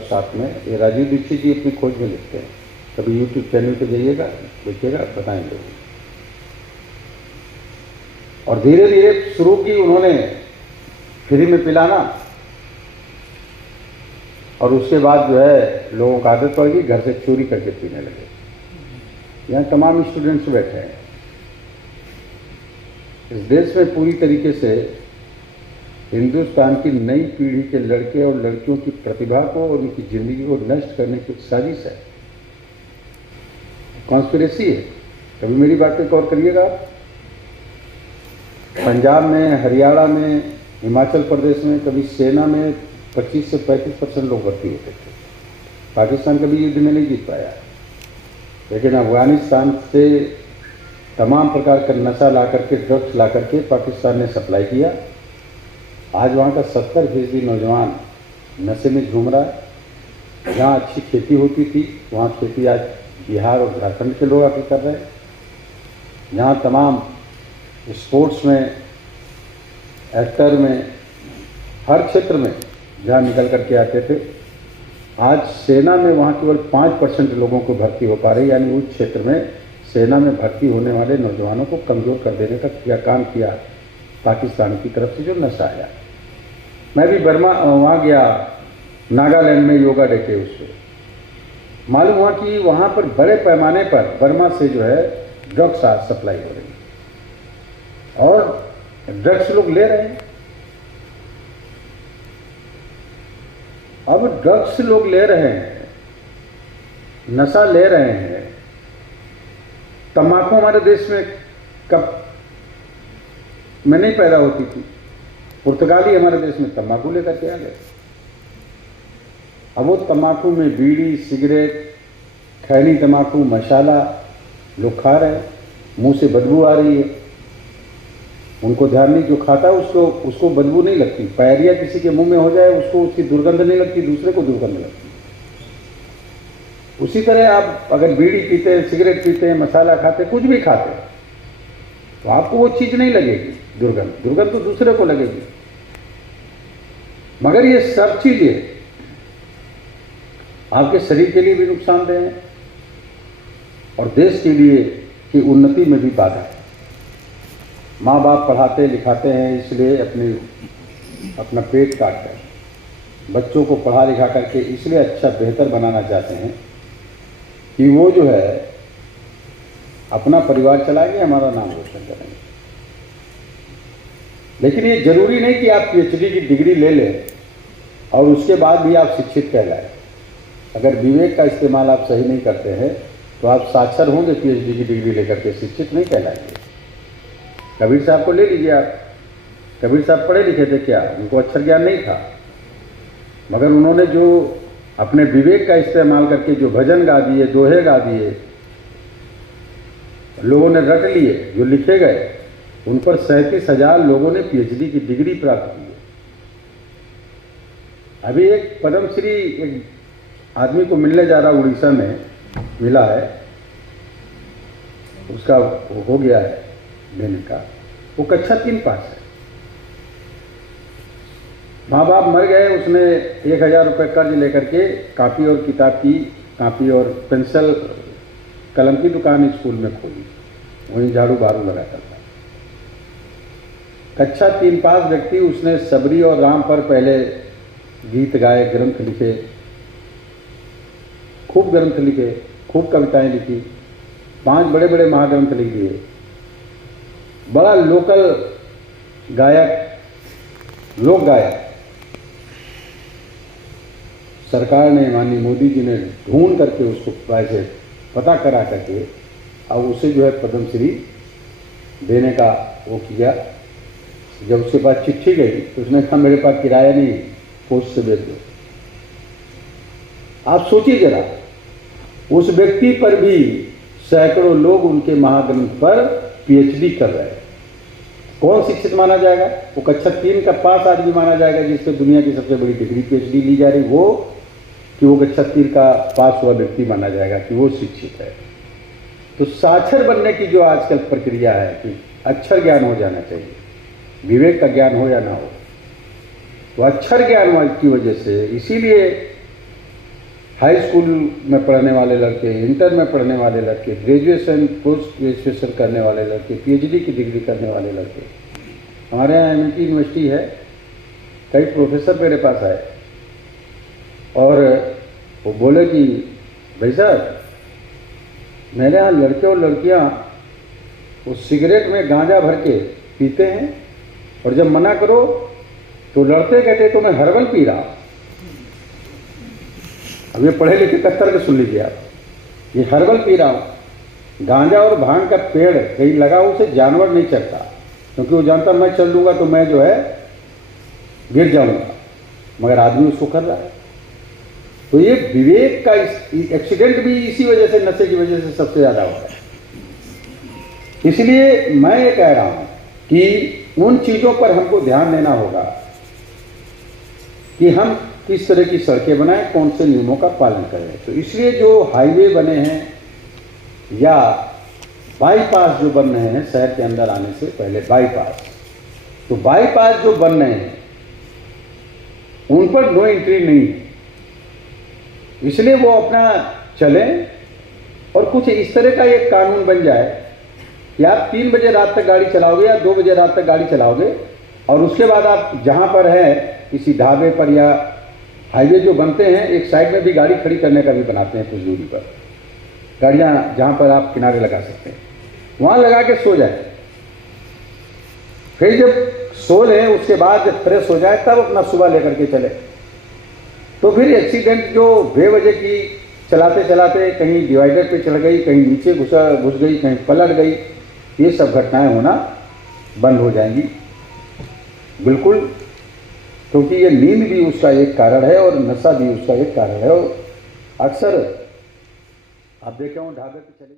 और साथ में ये राजीव दीक्षित जी अपनी खोज में लिखते हैं, कभी यूट्यूब चैनल पे जाइएगा देखिएगा, बताएंगे। और धीरे धीरे शुरू की उन्होंने फ्री में पिलाना, और उसके बाद जो है लोगों को आदत पड़ गई, घर से चोरी करके पीने लगे। यहाँ तमाम स्टूडेंट्स बैठे हैं। इस देश में पूरी तरीके से हिंदुस्तान की नई पीढ़ी के लड़के और लड़कियों की प्रतिभा को और उनकी जिंदगी को नष्ट करने की साजिश है, कॉन्स्पिरेसी है। कभी मेरी बात पे गौर करिएगा। पंजाब में, हरियाणा में, हिमाचल प्रदेश में कभी सेना में 25 से 35% लोग भर्ती होते थे। पाकिस्तान कभी युद्ध में नहीं जीत पाया, लेकिन अफगानिस्तान से तमाम प्रकार का नशा ला करके, ड्रग्स ला करके पाकिस्तान ने सप्लाई किया। आज वहाँ का 70% नौजवान नशे में झूम रहा है। जहाँ अच्छी खेती होती थी वहाँ खेती आज बिहार और झारखंड के लोग आके कर रहे हैं। जहाँ तमाम स्पोर्ट्स में, एक्टर में, हर क्षेत्र में जहाँ निकल करके आते थे, आज सेना में वहाँ केवल 5% लोगों को भर्ती हो पा रही। यानी उस क्षेत्र में सेना में भर्ती होने वाले नौजवानों को कमज़ोर कर देने का क्या काम किया पाकिस्तान की तरफ से जो नशा आया। मैं भी बर्मा वहाँ गया, नागालैंड में योगा डे के उससे मालूम हुआ कि वहाँ पर बड़े पैमाने पर बर्मा से जो है ड्रग्स सप्लाई हो रही है और ड्रग्स लोग ले रहे हैं। अब ड्रग्स लोग ले रहे हैं, नशा ले रहे हैं। तंबाकू हमारे देश में कब में नहीं पैदा होती थी, पुर्तगाली हमारे देश में तंबाकू लेकर के आ गए। अब वो तंबाकू में बीड़ी, सिगरेट, खैनी तंबाकू, मसाला लोग खा रहे हैं, मुंह से बदबू आ रही है। उनको ध्यान नहीं, जो खाता है उसको बदबू नहीं लगती। पायरिया किसी के मुंह में हो जाए उसको उसकी दुर्गंध नहीं लगती, दूसरे को दुर्गंध लगती। उसी तरह आप अगर बीड़ी पीते हैं, सिगरेट पीते हैं, मसाला खाते, कुछ भी खाते हैं, तो आपको वो चीज़ नहीं लगेगी दुर्गंध, दुर्गंध तो दूसरे को लगेगी। मगर ये सब चीज़ें आपके शरीर के लिए भी नुकसानदेह हैं और देश के लिए की उन्नति में भी बाधा है। माँ बाप पढ़ाते लिखाते हैं इसलिए अपना पेट काट कर बच्चों को पढ़ा लिखा करके इसलिए अच्छा बेहतर बनाना चाहते हैं कि वो जो है अपना परिवार चलाएंगे, हमारा नाम रोशन करेंगे। लेकिन ये जरूरी नहीं कि आप PhD की डिग्री ले लें और उसके बाद भी आप शिक्षित कहलाएं। अगर विवेक का इस्तेमाल आप सही नहीं करते हैं तो आप साक्षर होंगे, PhD की डिग्री लेकर के शिक्षित नहीं कहलाएंगे। कबीर साहब को ले लीजिए आप। कबीर साहब पढ़े लिखे थे क्या? उनको अक्षर ज्ञान नहीं था, मगर उन्होंने जो अपने विवेक का इस्तेमाल करके जो भजन गा दिए, दोहे गा दिए, लोगों ने रट लिए, जो लिखे गए, उन पर 37,000 लोगों ने PhD की डिग्री प्राप्त की है। अभी एक पद्मश्री एक आदमी को मिलने जा रहा, उड़ीसा में मिला है, उसका हो गया है देने का, वो कक्षा 3 पास है। माँ बाप मर गए, उसने 1,000 रुपये कर्ज लेकर के कापी और किताब की, कापी और पेंसिल कलम की दुकान स्कूल में खोली, वहीं झाड़ू बारू लगाता था। कक्षा 3 पास व्यक्ति, उसने सबरी और राम पर पहले गीत गाए, ग्रंथ लिखे, खूब ग्रंथ लिखे, खूब कविताएं लिखी, 5 बड़े बड़े महाग्रंथ लिख दिए। बड़ा लोकल गायक, लोक गायक। सरकार ने, माननीय मोदी जी ने ढूंढ करके उसको पैसे पता करा करके अब उसे जो है पद्मश्री देने का वो किया। जब उसके पास चिट्ठी गई तो उसने कहा मेरे पास किराया नहीं, पोस्ट से भेज दो। आप सोचिए जरा, उस व्यक्ति पर भी सैकड़ों लोग उनके महाग्रंथ पर PhD कर रहे हैं। कौन शिक्षित माना जाएगा? वो कक्षा 3 का पास आदमी माना जाएगा जिससे दुनिया की सबसे बड़ी डिग्री PhD ली जा रही, वो कि वो कक्षा 3 का पास हुआ व्यक्ति माना जाएगा कि वो शिक्षित है। तो साक्षर बनने की जो आजकल प्रक्रिया है कि अक्षर ज्ञान हो जाना चाहिए, विवेक का ज्ञान हो या ना हो, तो अक्षर ज्ञान की वजह से इसीलिए हाई स्कूल में पढ़ने वाले लड़के, इंटर में पढ़ने वाले लड़के, ग्रेजुएशन पोस्ट ग्रेजुएशन करने वाले लड़के, पीएचडी की डिग्री करने वाले लड़के। हमारे यहाँ एमआईटी यूनिवर्सिटी है, कई प्रोफेसर मेरे पास आए और वो बोले कि भाई साहब, मेरे यहाँ लड़के और लड़कियाँ वो सिगरेट में गांजा भर के पीते हैं और जब मना करो तो लड़ते कहते तो मैं हर्बल पी रहा। अब ये पढ़े लिखे कत्तर के सुन लीजिए आप, ये हर्बल पी रहा हूँ। गांजा और भांग का पेड़ कहीं लगा उसे जानवर नहीं चढ़ता, क्योंकि वो जानता मैं चल लूँगा तो मैं जो है गिर जाऊँगा, मगर आदमी उसको कर रहा है। तो ये विवेक का एक्सीडेंट भी इसी वजह से, नशे की वजह से सबसे ज़्यादा हो रहा है। इसलिए मैं ये कह रहा हूँ कि उन चीज़ों पर हमको ध्यान देना होगा कि हम किस तरह की सड़कें बनाएं, कौन से नियमों का पालन करें। तो इसलिए जो हाईवे बने हैं या बाईपास जो बन रहे हैं शहर के अंदर आने से पहले, बाईपास, तो बाईपास जो बन रहे हैं उन पर नो एंट्री नहीं है, इसलिए वो अपना चलें। और कुछ इस तरह का एक कानून बन जाए कि आप 3 बजे रात तक गाड़ी चलाओगे या 2 बजे रात तक गाड़ी चलाओगे और उसके बाद आप जहाँ पर है किसी ढाबे पर या हाईवे जो बनते हैं, एक साइड में भी गाड़ी खड़ी करने का भी बनाते हैं कुछ दूरी पर, गाड़ियाँ जहाँ पर आप किनारे लगा सकते हैं, वहाँ लगा के सो जाए। फिर जब सो लें उसके बाद जब फ्रेश हो जाए तब अपना सुबह लेकर के चले। तो फिर एक्सीडेंट जो बेवजह की चलाते चलाते कहीं डिवाइडर पे चढ़ गई, कहीं नीचे घुस गई, कहीं पलट गई, ये सब घटनाएं होना बंद हो जाएंगी बिल्कुल, क्योंकि ये नींद भी उसका एक कारण है और नशा भी उसका एक कारण है। और अक्सर आप देखे हो ढाबे पे चले